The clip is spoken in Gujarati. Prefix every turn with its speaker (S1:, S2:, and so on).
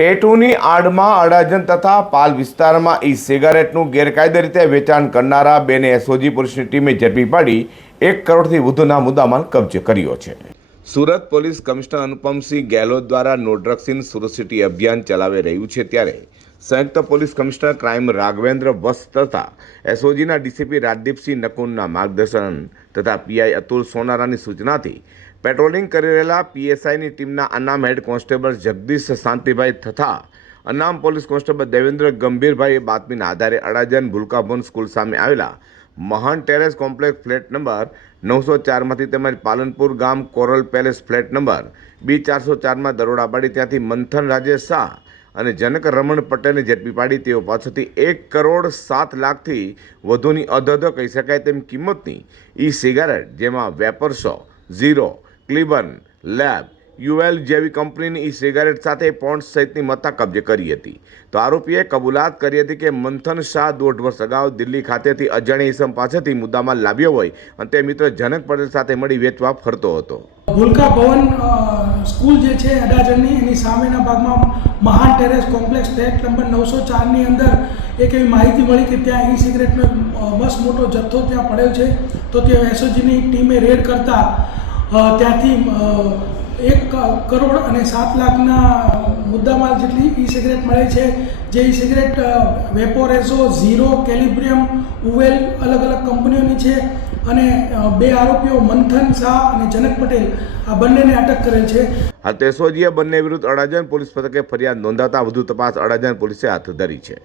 S1: ટેટુની આડમાં અડાજણ તથા પાલ વિસ્તારમાં ઈ સિગારેટનું ગેરકાયદે રીતે વેચાણ કરનારા બેને એસઓજી પોલીસની ટીમે ઝડપી પાડી એક કરોડથી વધુના મુદ્દામાલ કબજે કર્યો છે. સુરત પોલીસ કમિશનર અનુપમસિંહ ગેહલોત દ્વારા નો ડ્રગ્સ સુરત સિટી અભિયાન ચલાવી રહ્યું છે ત્યારે સંયુક્ત પોલીસ કમિશનર ક્રાઇમ રાઘવેન્દ્ર વસ્ત તથા એસઓજીના ડીસીપી રાજદીપસિંહ નકુનના માર્ગદર્શન તથા પીઆઈ અતુલ સોનારાની સૂચનાથી પેટ્રોલિંગ કરી રહેલા પીએસઆઈની ટીમના અનામ હેડ કોન્સ્ટેબલ જગદીશ શાંતિભાઈ તથા અનામ પોલીસ કોન્સ્ટેબલ દેવેન્દ્ર ગંભીરભાઈએ બાતમીના આધારે અડાજન ભૂલકાભવન સ્કૂલ સામે આવેલા મહાન ટેરેસ કોમ્પ્લેક્સ ફ્લેટ નંબર નવસો ચારમાંથી તેમજ પાલનપુર ગામ Coral Palace flat number B ચારસો ચારમાં દરોડા પાડી ત્યાંથી મંથન રાજેશ શાહ અને જનક રમણ પટેલને ઝડપી પાડી. તેઓ પાસેથી એક કરોડ સાત લાખથી વધુની અધધ કહી શકાય તેમ કિંમતની ઈ સિગારેટ જેમાં વેપરસો, ઝીરો ક્લિબન લેબ યુએલ જેવી કંપનીની ઈ સિગારેટ સાથે પોન્ડ સહિતની મત્તા કબજે કરી હતી. તો આરોપીએ કબૂલાત કરી હતી કે મંથન શાહ દોઢ વર્ષ અગાઉ દિલ્હી ખાતેથી અજાણ્યા ઇસમ પાસેથી મુદ્દામાં લાવ્યો હોય અને તે મિત્ર જનક પટેલ સાથે મળી વેચવા ફરતો હતો.
S2: ભૂલકા ભવન સ્કૂલ જે છે, અડાજણની, એની સામેના ભાગમાં મહાન ટેરેસ કોમ્પ્લેક્સ ફ્લેટ નંબર નવસો ચારની અંદર એક એવી માહિતી મળી કે ત્યાં ઈ સિગરેટનો બસ મોટો જથ્થો ત્યાં પડ્યો છે. તો તે એસઓજીની ટીમે રેડ કરતા ત્યાંથી એક કરોડ અને સાત લાખના મુદ્દામાલ જેટલી ઈ સિગરેટ મળે છે. જે ઈ સિગરેટ વેપોરેઝો, ઝીરો, કેલિબ્રિયમ, ઉવેલ અલગ અલગ કંપનીઓની છે અને બે આરોપીઓ મંથન શાહ અને જનક પટેલ આ બંનેને અટક કરેલ છે.
S1: હાલ તેસોજીએ બંને વિરુદ્ધ અડાજણ પોલીસ મથકે ફરિયાદ નોંધાતા વધુ તપાસ અડાજણ પોલીસે હાથ ધરી છે.